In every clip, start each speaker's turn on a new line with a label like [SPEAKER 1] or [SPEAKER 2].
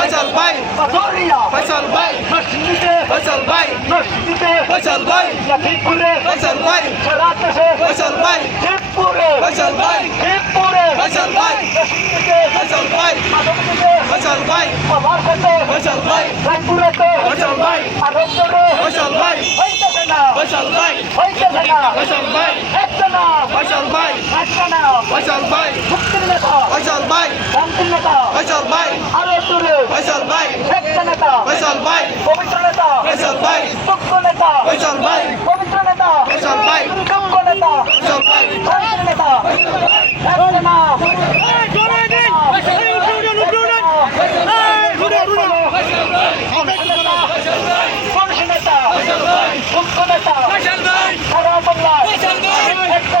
[SPEAKER 1] ফয়সাল ভাই
[SPEAKER 2] পাথরিয়া
[SPEAKER 1] ফয়সাল ভাই
[SPEAKER 2] মসজিদে
[SPEAKER 1] ফয়সাল ভাই
[SPEAKER 2] মসজিদে
[SPEAKER 1] ফয়সাল ভাই
[SPEAKER 2] লক্ষ্মীপুরে
[SPEAKER 1] ফয়সাল ভাই
[SPEAKER 2] সারা দেশে
[SPEAKER 1] ফয়সাল ভাই
[SPEAKER 2] শিবপুরে
[SPEAKER 1] ফয়সাল ভাই
[SPEAKER 2] শিবপুরে
[SPEAKER 1] ফয়সাল ভাই
[SPEAKER 2] মসজিদে
[SPEAKER 1] ফয়সাল ভাই
[SPEAKER 2] মাধবদীতে
[SPEAKER 1] ফয়সাল ভাই
[SPEAKER 2] বাবারঘাটে
[SPEAKER 1] ফয়সাল ভাই
[SPEAKER 2] রায়পুরেতে
[SPEAKER 1] ফয়সাল ভাই
[SPEAKER 2] আনন্দরে
[SPEAKER 1] ফয়সাল ভাই
[SPEAKER 2] হইতেছে না
[SPEAKER 1] ফয়সাল ভাই
[SPEAKER 2] হইতেছে না
[SPEAKER 1] ফয়সাল ভাই
[SPEAKER 2] একটা না
[SPEAKER 1] ফয়সাল ভাই
[SPEAKER 2] একটা না
[SPEAKER 1] ফয়সাল ভাই
[SPEAKER 2] মুক্তির নেতা
[SPEAKER 1] ফয়সাল ভাই
[SPEAKER 2] শান্তির নেতা
[SPEAKER 1] ফয়সাল ভাই
[SPEAKER 2] আরও দূরে
[SPEAKER 1] ফয়সাল ভাই
[SPEAKER 2] একটা নেতা
[SPEAKER 1] ফয়সাল ভাই
[SPEAKER 2] পবিত্র নেতা
[SPEAKER 1] ফয়সাল ভাই
[SPEAKER 2] সূক্ষ্ম নেতা।
[SPEAKER 1] ফয়সাল ভাই।
[SPEAKER 2] পবিত্র নেতা।
[SPEAKER 1] ফয়সাল ভাই।
[SPEAKER 2] সূক্ষ্ম নেতা।
[SPEAKER 1] ফয়সাল ভাই।
[SPEAKER 2] শান্তির নেতা। একটা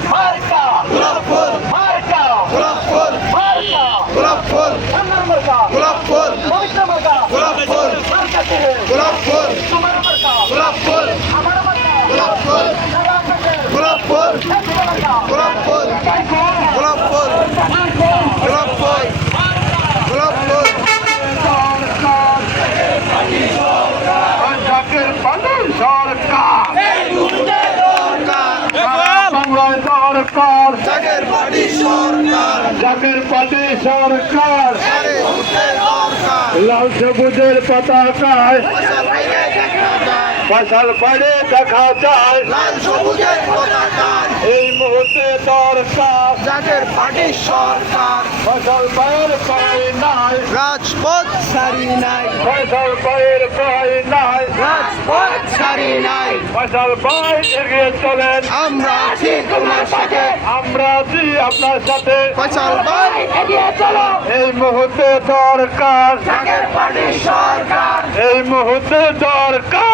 [SPEAKER 1] গোলাপ ফুল গোলাপ ফুল গোলাপ ফুল গোলাপ ফুল গোলাপ ফুল গোলাপ ফুল গোলাপ ফুল গোলাপ ফুল
[SPEAKER 2] জাকের
[SPEAKER 3] পানি সরকার।
[SPEAKER 1] সরকার। জাগের বাড়ি সরকার।
[SPEAKER 3] লাল সবুজের পতাকায়।
[SPEAKER 1] ফসল
[SPEAKER 3] পড়ে দেখা যায়।
[SPEAKER 1] লাল সবুজের পতাকায়।
[SPEAKER 3] এই মুহূর্তে দরকার।
[SPEAKER 1] যাদের পার্টি সরকার।
[SPEAKER 3] ফসল পায়ের পাই নাই।
[SPEAKER 1] রাজপথ সারি নাই।
[SPEAKER 3] ফসল পায়ের পাই নাই।
[SPEAKER 1] রাজপথ সারি নাই।
[SPEAKER 3] এগিয়ে চলেন।
[SPEAKER 1] আমরা আছি তোমার সাথে।
[SPEAKER 3] আমরা আছি আপনার সাথে।
[SPEAKER 1] ফসল ভাই এগিয়ে চলো।
[SPEAKER 3] এই মুহূর্তে দরকার।
[SPEAKER 1] সরকার।
[SPEAKER 3] এই মুহূর্তে দরকার।